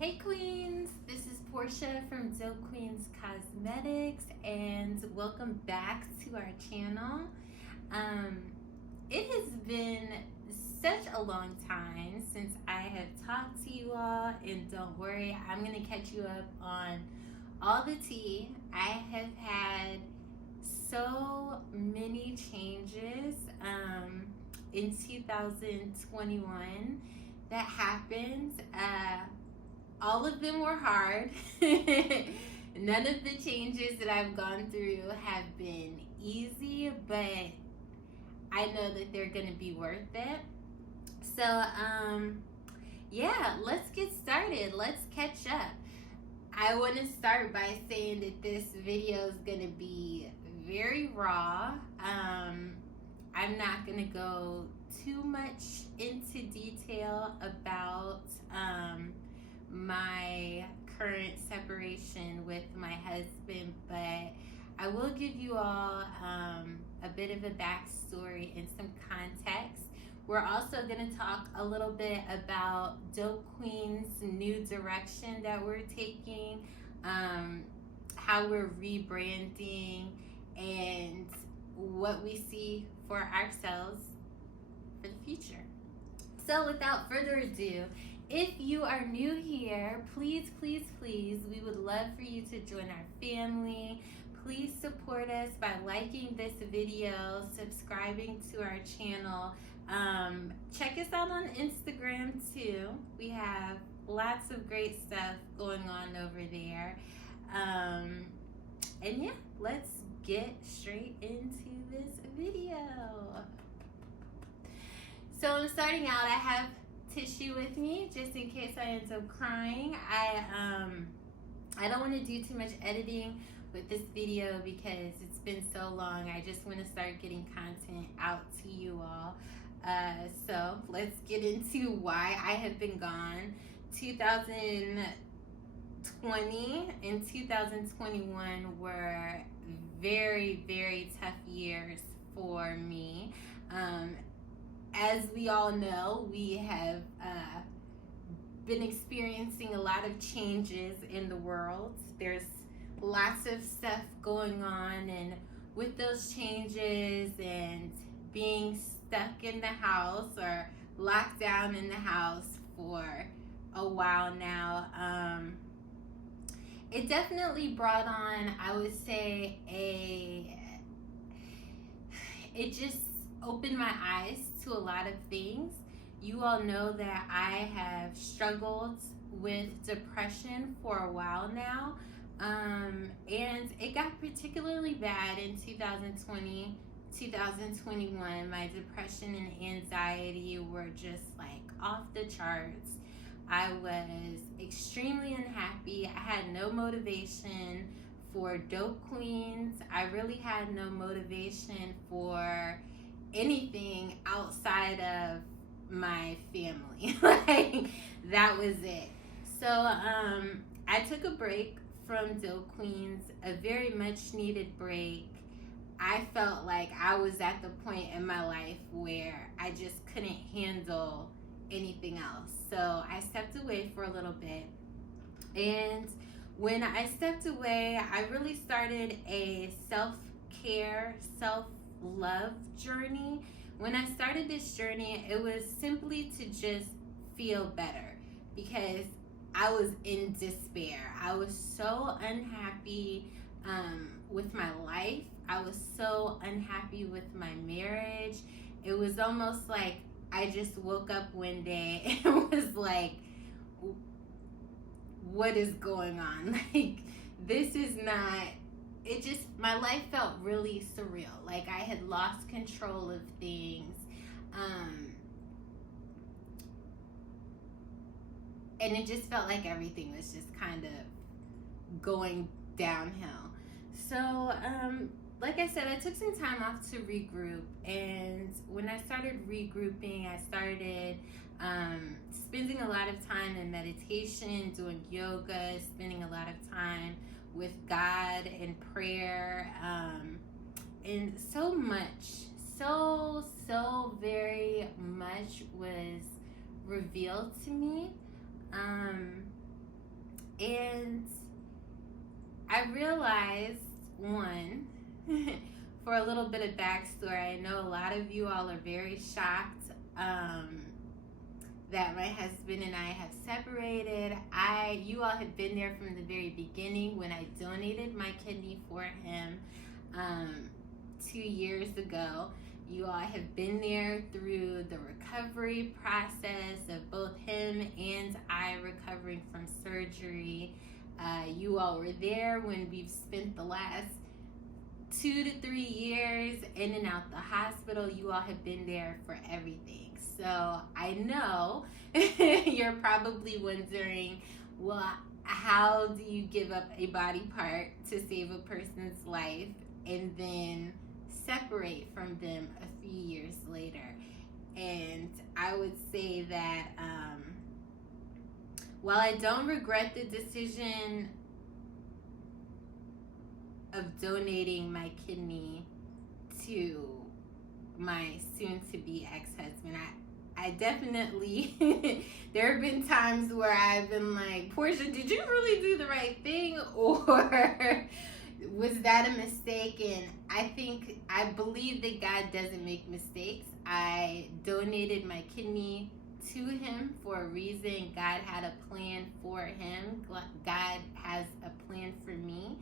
Hey Queens, this is Portia from Dope Queens Cosmetics and welcome back to our channel. It has been such a long time since I have talked to you all, and don't worry, I'm going to catch you up on all the tea. I have had so many changes in 2021 that happened. All of them were hard. None of the changes that I've gone through have been easy, but I know that they're gonna be worth it. So, yeah, let's get started. Let's catch up. I want to start by saying that this video is gonna be very raw. I'm not gonna go too much into detail about my current separation with my husband, but I will give you all a bit of a backstory and some context. We're also going to talk a little bit about Dope Queen's new direction that we're taking, how we're rebranding, and what we see for ourselves for the future. So without further ado, if you are new here, please, we would love for you to join our family. Please support us by liking this video, subscribing to our channel. Check us out on Instagram too. We have lots of great stuff going on over there. And yeah, let's get straight into this video. So I'm starting out, I have tissue with me just in case I end up crying. I don't want to do too much editing with this video because it's been so long. I just want to start getting content out to you all. So let's get into why I have been gone. 2020 and 2021 were very, very tough years for me. As we all know, we have been experiencing a lot of changes in the world. There's lots of stuff going on, and with those changes and being stuck in the house or locked down in the house for a while now, it definitely brought on, I would say, it just opened my eyes to a lot of things. You all know that I have struggled with depression for a while now, and it got particularly bad in 2020, 2021. My depression and anxiety were just like off the charts. I was extremely unhappy. I had no motivation for Dope Queens. I really had no motivation for anything outside of my family. Like, that was it. So I took a break from Dope Queens, a very much needed break. I felt like I was at the point in my life where I just couldn't handle anything else. So I stepped away for a little bit, and when I stepped away, I really started a self-care, self-love journey. When I started this journey, it was simply to just feel better because I was in despair. I was so unhappy with my life. I was so unhappy with my marriage. It was almost like I just woke up one day and was like, what is going on? Like, this is not, it just, my life felt really surreal. Like, I had lost control of things. And it just felt like everything was just kind of going downhill. So, like I said, I took some time off to regroup. And when I started regrouping, I started spending a lot of time in meditation, doing yoga, spending a lot of time with God and prayer, and so much, so very much was revealed to me. I realized, one, for a little bit of backstory, I know a lot of you all are very shocked that my husband and I have separated. You all have been there from the very beginning when I donated my kidney for him 2 years ago. You all have been there through the recovery process of both him and I recovering from surgery. You all were there when we've spent the last 2 to 3 years in and out the hospital. You all have been there for everything. So I know you're probably wondering, well, how do you give up a body part to save a person's life and then separate from them a few years later? And I would say that while I don't regret the decision of donating my kidney to my soon-to-be ex-husband, I definitely, there have been times where I've been like, Portia, did you really do the right thing? Or was that a mistake? And I believe that God doesn't make mistakes. I donated my kidney to him for a reason. God had a plan for him. God has a plan for me.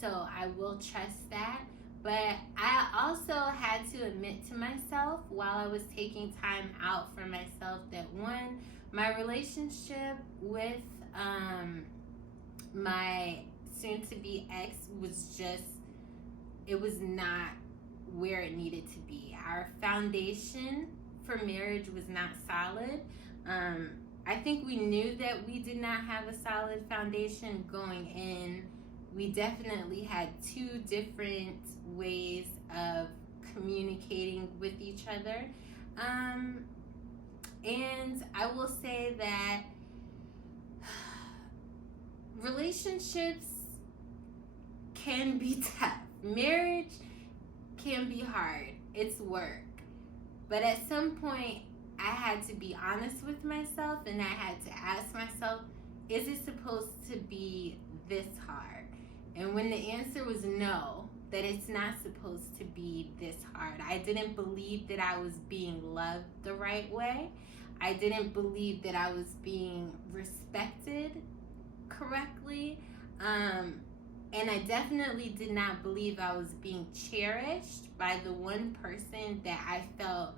So I will trust that. But I also had to admit to myself while I was taking time out for myself that, one, my relationship with my soon-to-be ex was it was not where it needed to be. Our foundation for marriage was not solid. I think we knew that we did not have a solid foundation going in. We definitely had two different ways of communicating with each other. And I will say that relationships can be tough. Marriage can be hard. It's work. But at some point, I had to be honest with myself and I had to ask myself, is it supposed to be this hard? And when the answer was no, that it's not supposed to be this hard, I didn't believe that I was being loved the right way. I didn't believe that I was being respected correctly. And I definitely did not believe I was being cherished by the one person that I felt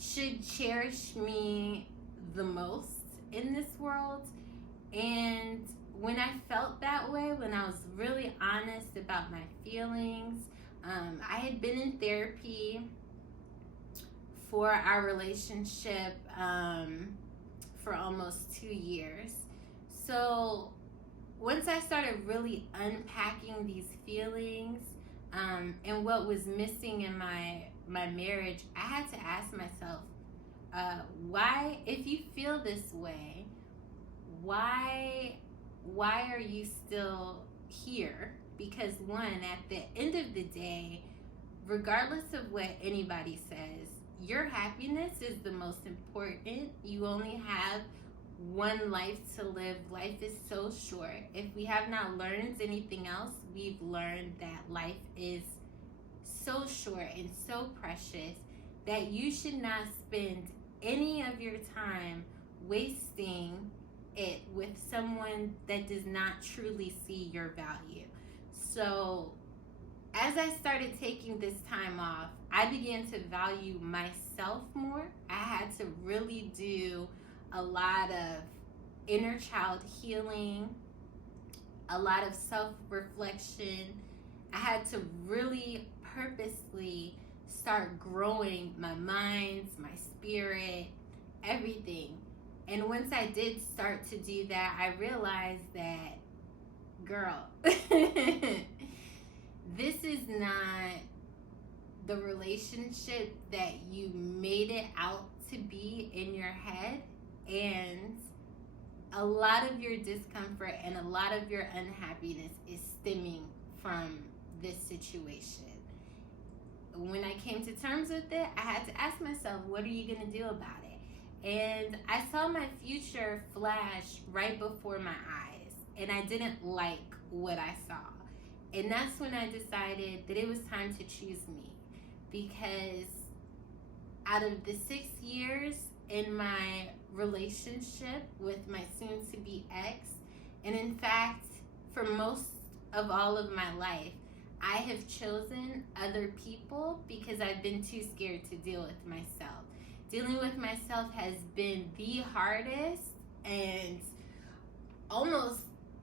should cherish me the most in this world. And when I felt that way, when I was really honest about my feelings, I had been in therapy for our relationship for almost 2 years. So once I started really unpacking these feelings and what was missing in my marriage, I had to ask myself, why, if you feel this way, why are you still here? Because one, at the end of the day, regardless of what anybody says, your happiness is the most important. You only have one life to live. Life is so short. If we have not learned anything else, we've learned that life is so short and so precious that you should not spend any of your time wasting it with someone that does not truly see your value. So as I started taking this time off, I began to value myself more. I had to really do a lot of inner child healing, a lot of self-reflection. I had to really purposely start growing my mind, my spirit, everything. And once I did start to do that, I realized that, girl, this is not the relationship that you made it out to be in your head. And a lot of your discomfort and a lot of your unhappiness is stemming from this situation. When I came to terms with it, I had to ask myself, what are you going to do about it? And I saw my future flash right before my eyes, and I didn't like what I saw. And that's when I decided that it was time to choose me, because out of the 6 years in my relationship with my soon to be ex, and in fact, for most of all of my life, I have chosen other people because I've been too scared to deal with myself. Dealing with myself has been the hardest and almost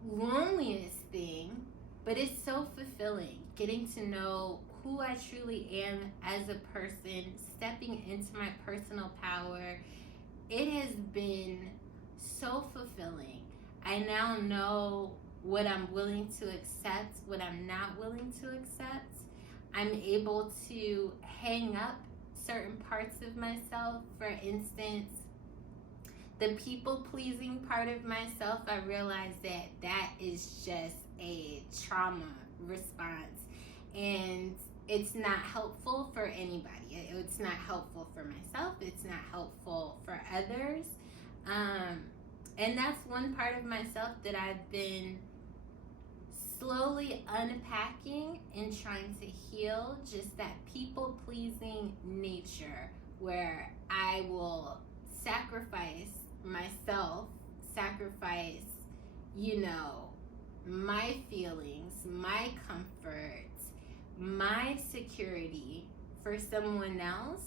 loneliest thing, but it's so fulfilling getting to know who I truly am as a person, stepping into my personal power. It has been so fulfilling. I now know what I'm willing to accept, what I'm not willing to accept. I'm able to hang up certain parts of myself. For instance, the people pleasing part of myself, I realize that is just a trauma response, and it's not helpful for anybody. It's not helpful for myself. It's not helpful for others. And that's one part of myself that I've been slowly unpacking and trying to heal, just that people pleasing nature where I will sacrifice myself, sacrifice, my feelings, my comfort, my security for someone else.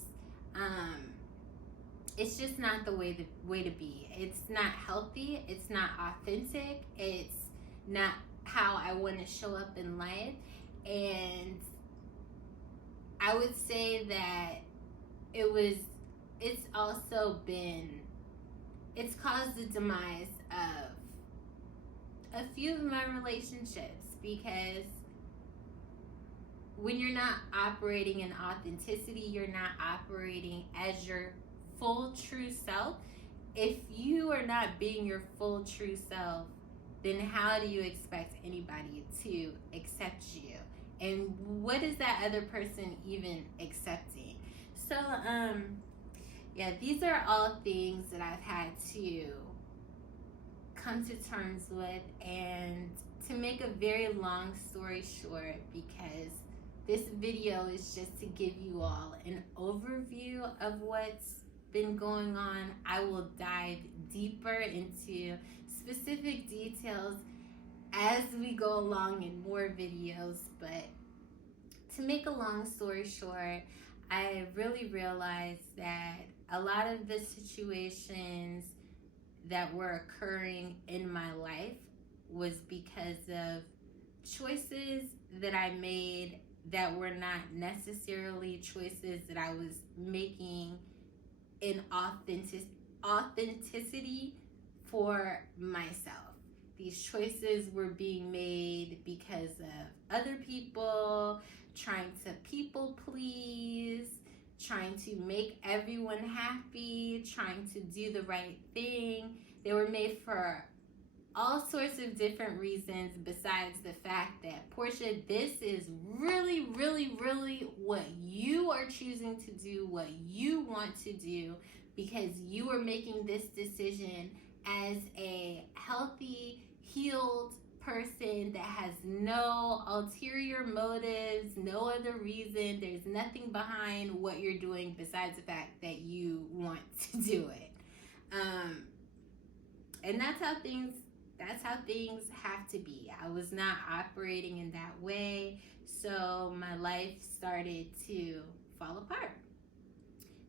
It's just not the way to be. It's not healthy. It's not authentic. It's not how I want to show up in life. And I would say that it's also it's caused the demise of a few of my relationships, because when you're not operating in authenticity, you're not operating as your full true self. If you are not being your full true self, then how do you expect anybody to accept you? And what is that other person even accepting? So, these are all things that I've had to come to terms with. And to make a very long story short, because this video is just to give you all an overview of what's been going on, I will dive deeper into specific details as we go along in more videos. But to make a long story short, I really realized that a lot of the situations that were occurring in my life was because of choices that I made that were not necessarily choices that I was making in authenticity for myself. These choices were being made because of other people, trying to people please, trying to make everyone happy, trying to do the right thing. They were made for all sorts of different reasons, besides the fact that, Portia, this is really, really, really what you are choosing to do, what you want to do, because you are making this decision as a healthy, healed person that has no ulterior motives, no other reason. There's nothing behind what you're doing besides the fact that you want to do it. And that's how things have to be. I was not operating in that way, so my life started to fall apart.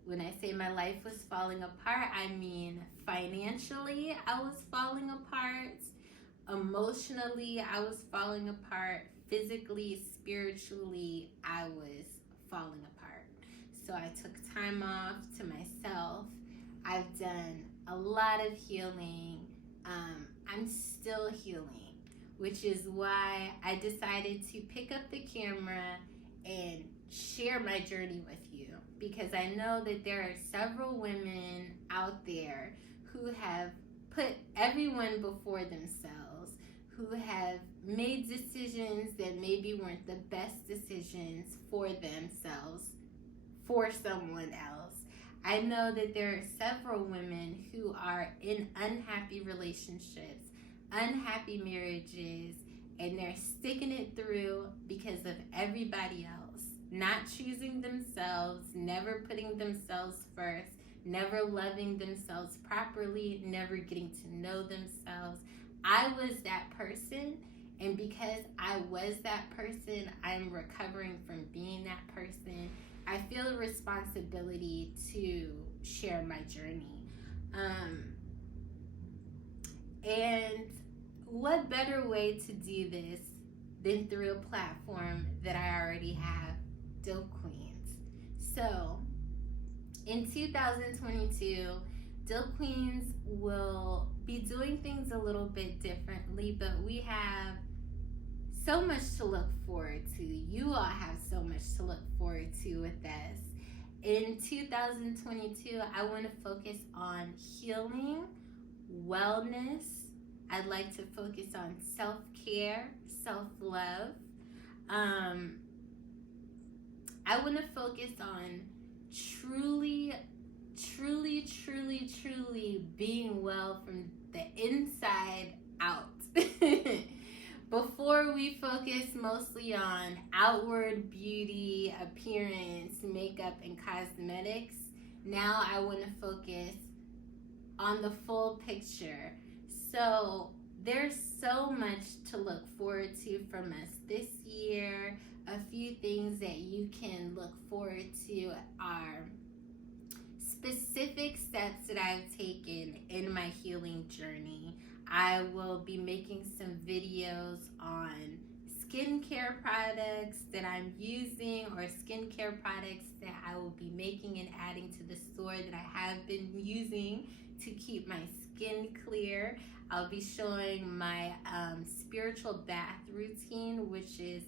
When I say my life was falling apart, I mean financially I was falling apart, emotionally I was falling apart, physically, spiritually I was falling apart. So I took time off to myself. I've done a lot of healing. I'm still healing, which is why I decided to pick up the camera and share my journey with you, because I know that there are several women out there who have put everyone before themselves, who have made decisions that maybe weren't the best decisions for themselves, for someone else. I know that there are several women who are in unhappy relationships, unhappy marriages, and they're sticking it through because of everybody else, not choosing themselves, never putting themselves first, never loving themselves properly, never getting to know themselves. I was that person, and because I was that person, I'm recovering from being that person. I feel a responsibility to share my journey. And what better way to do this than through a platform that I already have, Dope Queens. So, in 2022, Dope Queens will be doing things a little bit differently, but we have so much to look forward to. You all have so much to look forward to with us. In 2022, I want to focus on healing, wellness. I'd like to focus on self-care, self-love. I want to focus on truly being well from the inside out. Before we focus mostly on outward beauty, appearance, makeup, and cosmetics, now I want to focus on the full picture. So there's so much to look forward to from us this year. A few things that you can look forward to are specific steps that I've taken in my healing journey. I will be making some videos on skincare products that I'm using, or skincare products that I will be making and adding to the store that I have been using to keep my skin clear. I'll be showing my spiritual bath routine, which is,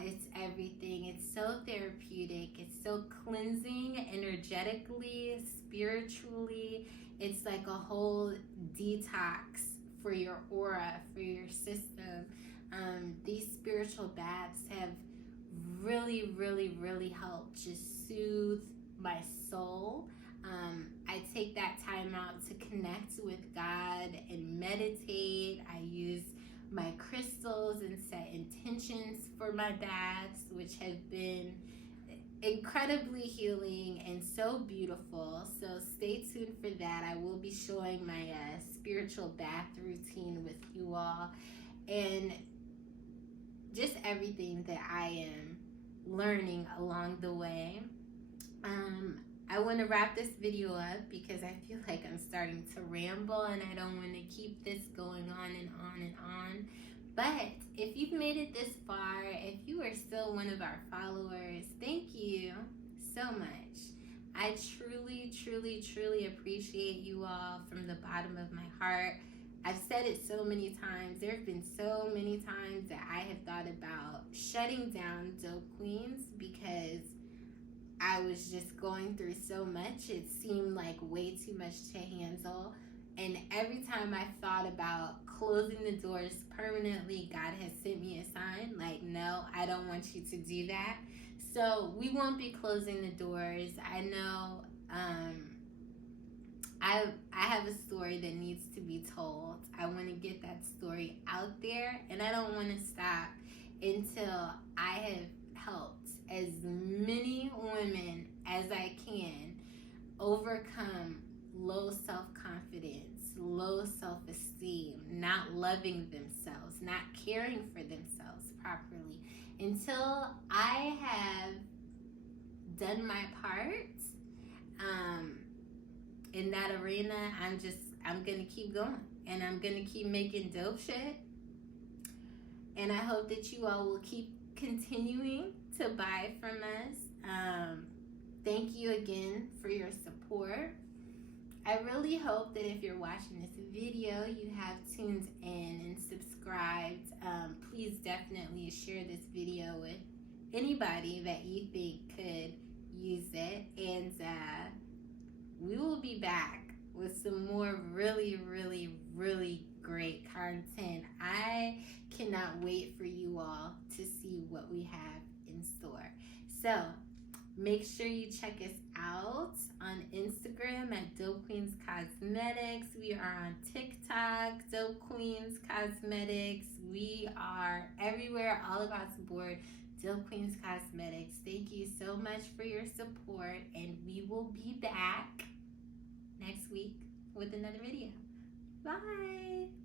it's everything. It's so therapeutic. It's so cleansing energetically, spiritually. It's like a whole detox for your aura, for your system. These spiritual baths have really helped just soothe my soul. I take that time out to connect with God and meditate. I use my crystals and set intentions for my baths, which have been incredibly healing and so beautiful. So stay tuned for that. I will be showing my spiritual bath routine with you all, and just everything that I am learning along the way. I want to wrap this video up because I feel like I'm starting to ramble and I don't want to keep this going on and on and on. But if you've made it this far, if you are still one of our followers, thank you so much. I truly appreciate you all from the bottom of my heart. I've said it so many times. There have been so many times that I have thought about shutting down Dope Queens because I was just going through so much. It seemed like way too much to handle. And every time I thought about closing the doors permanently, God has sent me a sign like, no, I don't want you to do that. So we won't be closing the doors. I know I have a story that needs to be told. I want to get that story out there, and I don't want to stop until I have helped as many women as I can overcome low self-confidence, low self-esteem, not loving themselves, not caring for themselves properly. Until I have done my part in that arena, I'm gonna keep going, and I'm gonna keep making dope shit. And I hope that you all will keep continuing to buy from us. Thank you again for your support. I really hope that if you're watching this video, you have tuned in and subscribed. Please definitely share this video with anybody that you think could use it. And we will be back with some more really great content. I cannot wait for you all to see what we have in store. So Make sure you check us out on Instagram at Dope Queens Cosmetics. We are on TikTok, Dope Queens Cosmetics. We are everywhere, all across the board, Dope Queens Cosmetics. Thank you so much for your support, and we will be back next week with another video. Bye.